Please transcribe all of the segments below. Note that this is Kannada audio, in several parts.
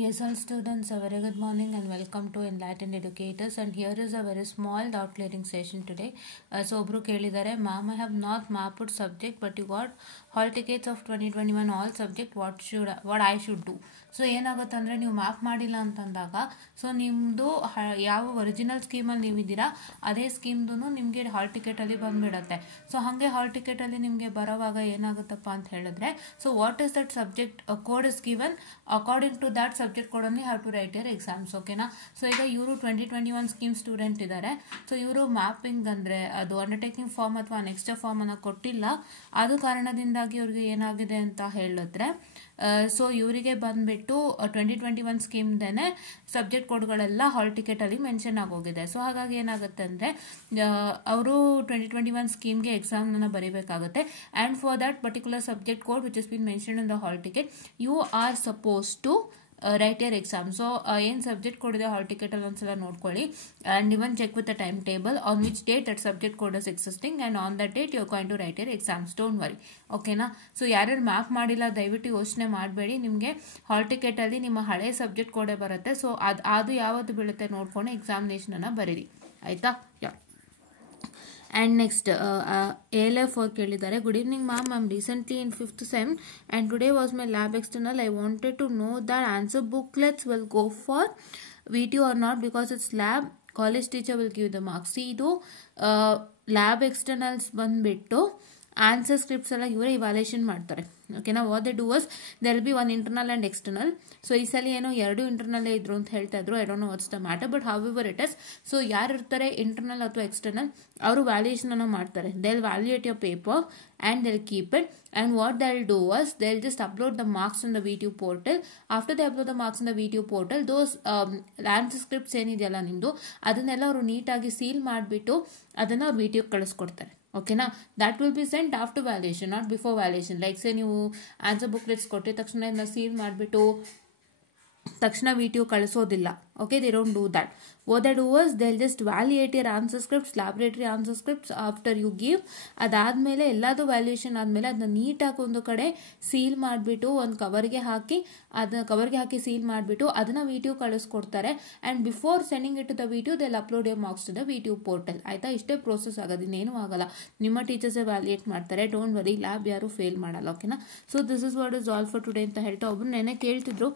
Yes, all students, a very good morning and welcome to Enlightened Educators. And here is a very small doubt clearing session today. So, obru kelidare, ma'am, I have not mapped subject, but you got hall tickets of 2021 all subject. What I should do? So ಏನಾಗುತ್ತೆ ಅಂದರೆ ನೀವು ಮ್ಯಾಪ್ ಮಾಡಿಲ್ಲ ಅಂತಂದಾಗ ಸೊ ನಿಮ್ಮದು ಯಾವ ಒರಿಜಿನಲ್ ಸ್ಕೀಮಲ್ಲಿ ನೀವಿದ್ದೀರಾ ಅದೇ ಸ್ಕೀಮ್ದು ನಿಮಗೆ ಹಾಲ್ ಟಿಕೆಟಲ್ಲಿ ಬಂದುಬಿಡತ್ತೆ. ಸೊ ಹಾಗೆ ಹಾಲ್ ಟಿಕೆಟಲ್ಲಿ ನಿಮಗೆ ಬರೋವಾಗ ಏನಾಗುತ್ತಪ್ಪ ಅಂತ ಹೇಳಿದ್ರೆ, so what is that subject code is given according to that subject code only have to write your exams. ಓಕೆನಾ. ಸೊ ಈಗ ಇವರು 2021 ಸ್ಕೀಮ್ ಸ್ಟೂಡೆಂಟ್ ಇದ್ದಾರೆ. ಸೊ ಇವರು ಮ್ಯಾಪಿಂಗ್ ಅಂದರೆ ಅದು ಅಂಡರ್ಟೇಕಿಂಗ್ ಫಾರ್ಮ್ ಅಥವಾ ನೆಕ್ಸ್ಟ್ ಫಾರ್ಮನ್ನು ಕೊಟ್ಟಿಲ್ಲ. ಅದು ಕಾರಣದಿಂದಾಗಿ ಅವ್ರಿಗೆ ಏನಾಗಿದೆ ಅಂತ ಹೇಳಿದ್ರೆ, ಸೊ ಇವರಿಗೆ ಬಂದ್ಬಿಟ್ಟು 2021 ಸ್ಕೀಮ್ದೇನೆ ಸಬ್ಜೆಕ್ಟ್ ಕೋಡ್ಗಳೆಲ್ಲ ಹಾಲ್ ಟಿಕೆಟಲ್ಲಿ ಮೆನ್ಷನ್ ಆಗೋಗಿದೆ. ಸೊ ಹಾಗಾಗಿ ಏನಾಗುತ್ತೆ ಅಂದರೆ ಅವರು 2021 ಸ್ಕೀಮ್ಗೆ ಎಕ್ಸಾಮ್ನ ಬರೀಬೇಕಾಗುತ್ತೆ. And for that particular subject code which is been mention in the hall ticket, you are suppose to write your exam. So ಏನು ಸಬ್ಜೆಕ್ಟ್ ಕೋಡ್ ಇದೆ ಹಾಲ್ ಟಿಕೆಟಲ್ಲಿ ಒಂದ್ಸಲ ನೋಡ್ಕೊಳ್ಳಿ. And even check with the time table on which date that subject code is existing and on that date you going to write your exams. Don't worry. ಓಕೆನಾ. ಸೊ ಯಾರ್ಯಾರು ಮ್ಯಾಪ್ ಮಾಡಿಲ್ಲ ದಯವಿಟ್ಟು ಯೋಚನೆ ಮಾಡಬೇಡಿ. ನಿಮಗೆ ಹಾಲ್ ಟಿಕೆಟಲ್ಲಿ ನಿಮ್ಮ ಹಳೆ ಸಬ್ಜೆಕ್ಟ್ ಕೋಡೇ ಬರುತ್ತೆ. ಸೊ ಅದು ಯಾವತ್ತು ಬೀಳುತ್ತೆ ನೋಡ್ಕೊಂಡು ಎಕ್ಸಾಮಿನೇಷನನ್ನು ಬರೀರಿ. ಆಯಿತಾ? ಯಾ. And next, ALF ಕೇಳಿದ್ದಾರೆ. Good evening ma'am, I am recently in 5th sem and today was my lab external. I wanted to know that answer booklets will go for VTU or not because it's lab. College teacher will give the marks. See, ಇದು ಲ್ಯಾಬ್ ಎಕ್ಸ್ಟರ್ನಲ್ಸ್ ಬಂದುಬಿಟ್ಟು ಆನ್ಸರ್ ಸ್ಕ್ರಿಪ್ಟ್ಸ್ ಎಲ್ಲ ಇವರೇ ಇವ್ಯಾಲ್ಯೂಯೇಷನ್ ಮಾಡ್ತಾರೆ. ಓಕೆನಾ. What they do was there will be one internal and external. So ಈ ಸಲ ಏನೋ 2 ಇಂಟರ್ನಲ್ಲೇ ಇದ್ರು ಅಂತ ಹೇಳ್ತಾ ಇದ್ರು. I don't know what's the matter, but how ever it is. So ಯಾರು ಇರ್ತಾರೆ ಇಂಟರ್ನಲ್ ಅಥವಾ ಎಕ್ಸ್ಟರ್ನಲ್, ಅವರು ವ್ಯಾಲ್ಯೂಯೇಷನ್ ಮಾಡ್ತಾರೆ. They will valuate your paper and they will keep it. And what they'll do is they'll just upload the marks in the VTU portal. After they upload the marks in the VTU portal, those answer scripts ಏನಿದೆಯಲ್ಲ ನಿಮ್ಮದು ಅದನ್ನೆಲ್ಲ ಅವರು ನೀಟಾಗಿ ಸೀಲ್ ಮಾಡಿಬಿಟ್ಟು ಅದನ್ನು ಅವ್ರು VTU ಕಳಿಸ್ಕೊಡ್ತಾರೆ. ಓಕೆನಾ. That will be scent after valuation, not before valuation. Like ಸೇ ನೀವು ಆನ್ಸರ್ ಬುಕ್ಲೆಟ್ಸ್ ಕೊಟ್ಟಿದ ತಕ್ಷಣ ಇದನ್ನ ಸೀಲ್ ಮಾಡಿಬಿಟ್ಟು ತಕ್ಷಣ VTU ಕಳಿಸೋದಿಲ್ಲ. Okay, they don't do that. What they do was they'll just validate your answer scripts, laboratory answer scripts after you give. ಅದಾದಮೇಲೆ ಎಲ್ಲದು ವ್ಯಾಲ್ಯೂಯೇಷನ್ ಆದಮೇಲೆ ಅದನ್ನ ನೀಟಾಗಿ ಒಂದು ಕಡೆ ಸೀಲ್ ಮಾಡಿಬಿಟ್ಟು ಒಂದು ಕವರ್ಗೆ ಹಾಕಿ ಸೀಲ್ ಮಾಡಿಬಿಟ್ಟು ಅದನ್ನು VTU ಕಳಿಸ್ಕೊಡ್ತಾರೆ. And before sending it to the VTU they'll upload your marks to the VTU portal. ಆಯಿತಾ? ಇಷ್ಟೇ ಪ್ರೋಸೆಸ್ ಆಗೋದು, ಇನ್ನೇನು ಆಗಲ್ಲ. ನಿಮ್ಮ ಟೀಚರ್ಸೇ ವ್ಯಾಲ್ಯೂಯೇಟ್ ಮಾಡ್ತಾರೆ. ಡೋಂಟ್ ವರಿ, ಲ್ಯಾಬ್ ಯಾರು ಫೇಲ್ ಮಾಡಲ್ಲ. ಓಕೆನಾ. So this is what is all for today ಅಂತ ಹೇಳ್ತಾ ಒಬ್ರು ನೆನೆ ಕೇಳ್ತಿದ್ರು,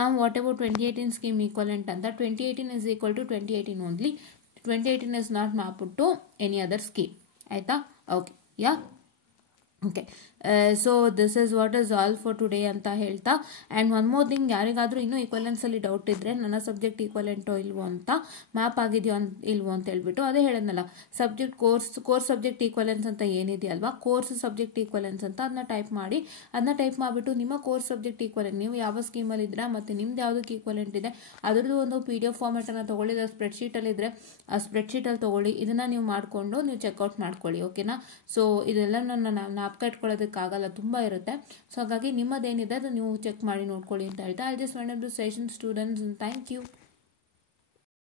ma'am what about 2018 scheme equivalent ಅಂತ. 2018 is equal to 2018 only. 2018 is not mapped to any other scheme. ಆಯ್ತಾ? Okay. Yeah. Okay. So this is what is all for today ಅಂತ ಹೇಳ್ತಾ, ಆ್ಯಂಡ್ ಒನ್ ಮೋರ್ ಥಿಂಗ್, ಯಾರಿಗಾದರೂ ಇನ್ನೂ ಈಕ್ವಲೆನ್ಸಲ್ಲಿ ಡೌಟ್ ಇದ್ದರೆ ನನ್ನ ಸಬ್ಜೆಕ್ಟ್ ಈಕ್ವಲೆಂಟೋ ಇಲ್ವೋ ಅಂತ, ಮ್ಯಾಪ್ ಆಗಿದೆಯೋ ಇಲ್ವೋ ಅಂತ ಹೇಳ್ಬಿಟ್ಟು, ಅದೇ ಹೇಳಿದ್ನಲ್ಲ ಸಬ್ಜೆಕ್ಟ್ ಕೋರ್ಸ್ ಸಬ್ಜೆಕ್ಟ್ ಈಕ್ವಲೆನ್ಸ್ ಅಂತ ಏನಿದೆಯಲ್ವಾ, ಕೋರ್ಸ್ ಸಬ್ಜೆಕ್ಟ್ ಈಕ್ವಲೆನ್ಸ್ ಅಂತ ಅದನ್ನ ಟೈಪ್ ಮಾಡಿಬಿಟ್ಟು ನಿಮ್ಮ ಕೋರ್ಸ್ ಸಬ್ಜೆಕ್ಟ್ ಈಕ್ವಲೆಂಟ್, ನೀವು ಯಾವ ಸ್ಕೀಮಲ್ಲಿ ಇದ್ದೀರಾ ಮತ್ತು ನಿಮ್ದು ಯಾವುದಕ್ಕೆ ಈಕ್ವಲೆಂಟ್ ಇದೆ ಅದರದ್ದು ಒಂದು PDF ಫಾರ್ಮೆಟನ್ನು ತೊಗೊಳ್ಳಿ. ಅದು ಸ್ಪ್ರೆಡ್ಶೀಟಲ್ಲಿದ್ದರೆ ಆ ಸ್ಪ್ರೆಡ್ಶೀಟಲ್ಲಿ ತೊಗೊಳ್ಳಿ. ಇದನ್ನು ನೀವು ಮಾಡಿಕೊಂಡು ನೀವು ಚೆಕ್ಔಟ್ ಮಾಡ್ಕೊಳ್ಳಿ. ಓಕೆನಾ. ಸೊ ಇದೆಲ್ಲ ನನ್ನ ಜ್ಞಾಪಕ ಇಟ್ಕೊಳ್ಳೋದಕ್ಕಾಗಲ್ಲ, ತುಂಬ ಇರುತ್ತೆ. ಸೊ ಹಾಗಾಗಿ ನಿಮ್ಮದೇನಿದೆ ಅದು ನೀವು ಚೆಕ್ ಮಾಡಿ ನೋಡ್ಕೊಳ್ಳಿ ಅಂತ ಹೇಳ್ತಾ, I just want to session students. Thank you.